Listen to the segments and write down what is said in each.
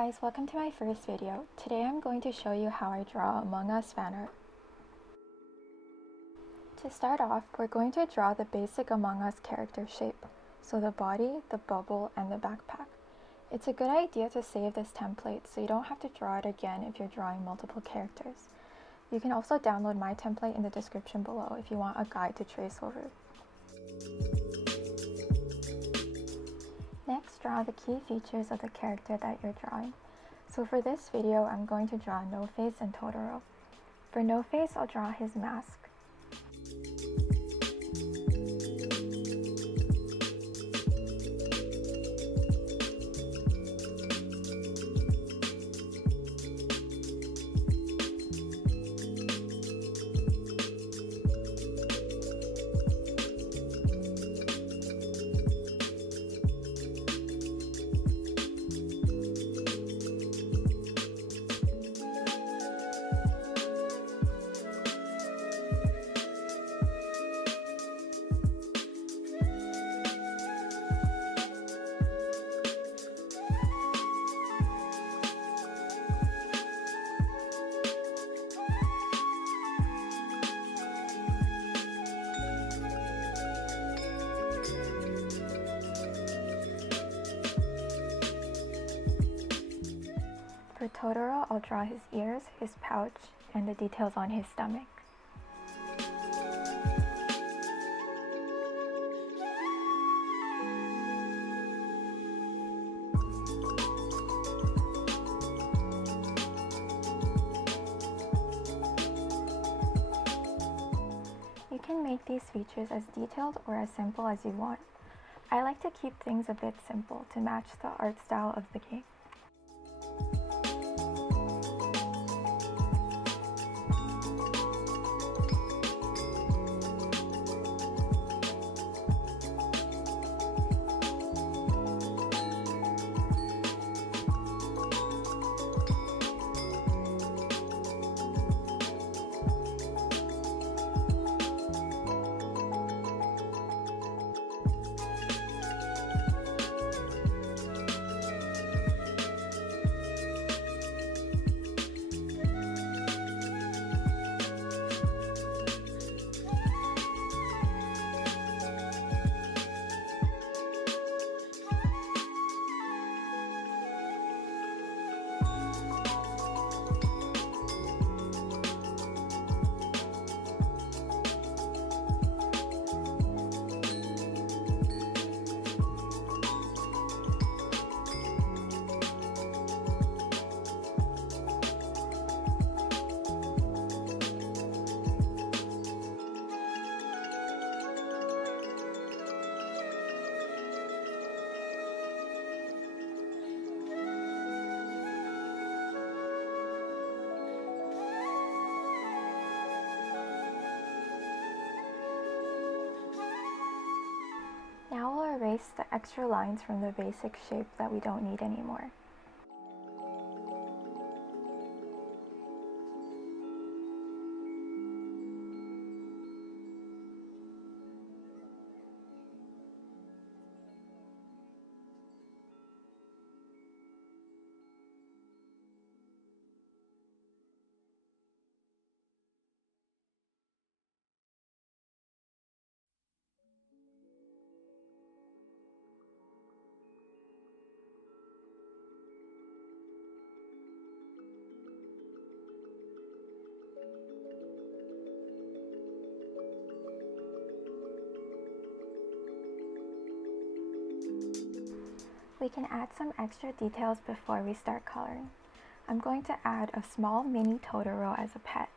guys, welcome to my first video. Today I'm going to show you how I draw Among Us fan art. To start off, we're going to draw the basic Among Us character shape, so the body, the bubble, and the backpack. It's a good idea to save this template so you don't have to draw it again if you're drawing multiple characters. You can also download my template in the description below if you want a guide to trace over. Next, draw the key features of the character that you're drawing. So for this video, I'm going to draw No Face and Totoro. For No Face, I'll draw his mask. For Totoro, I'll draw his ears, his pouch, and the details on his stomach. You can make these features as detailed or as simple as you want. I like to keep things a bit simple to match the art style of the game. Now we'll erase the extra lines from the basic shape that we don't need anymore. We can add some extra details before we start coloring. I'm going to add a small mini Totoro as a pet.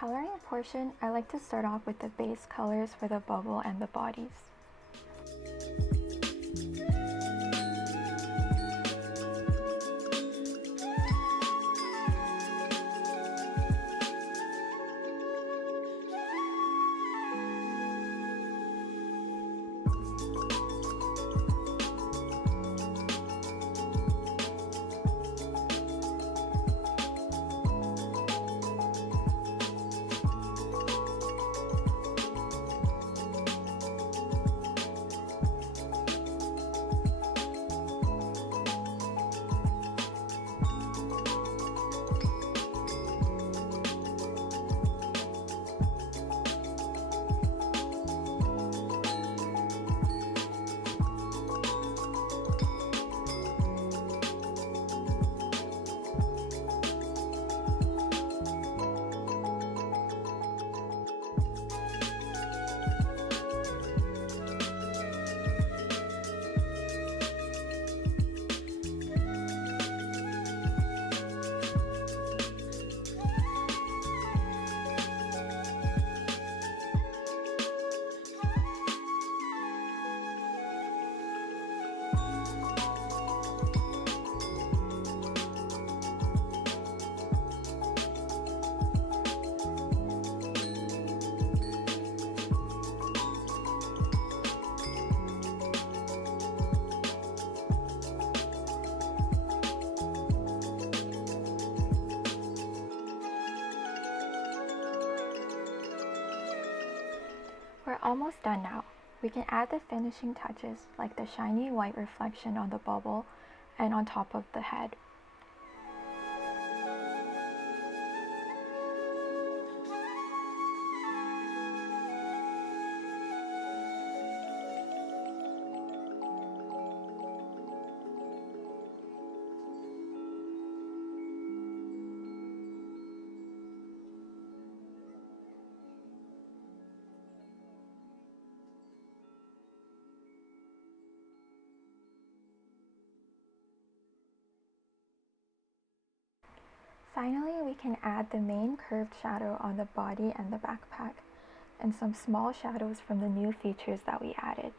coloring portion, I like to start off with the base colors for the bubble and the bodies. We're almost done now. We can add the finishing touches like the shiny white reflection on the bubble and on top of the head. Finally, we can add the main curved shadow on the body and the backpack, and some small shadows from the new features that we added.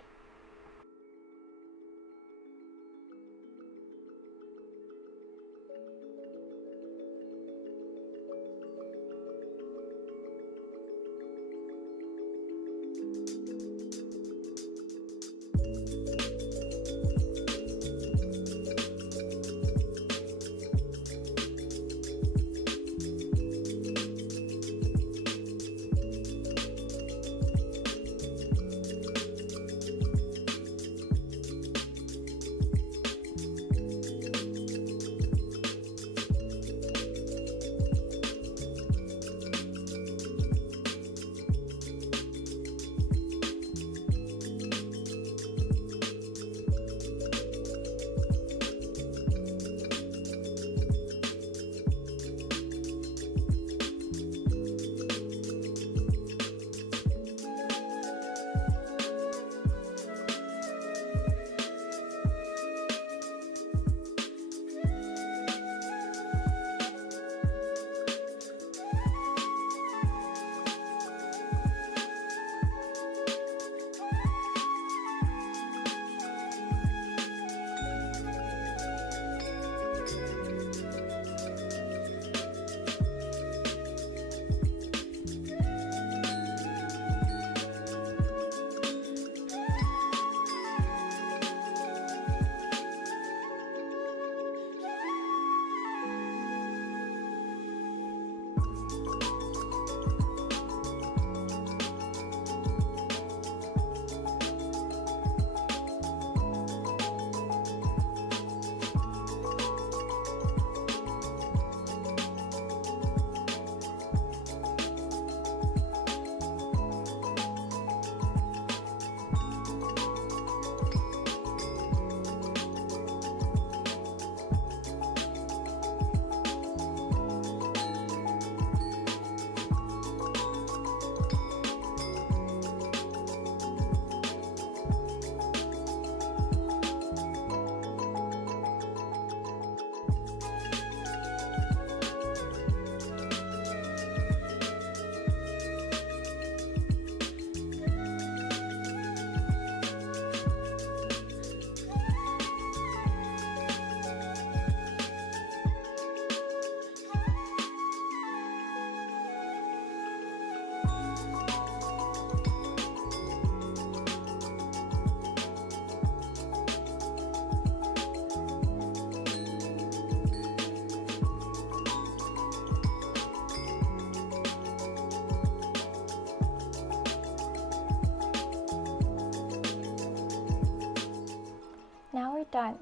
done.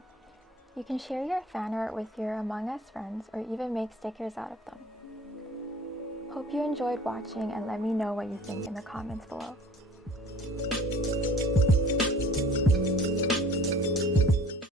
You can share your fan art with your Among Us friends or even make stickers out of them. Hope you enjoyed watching and let me know what you think in the comments below.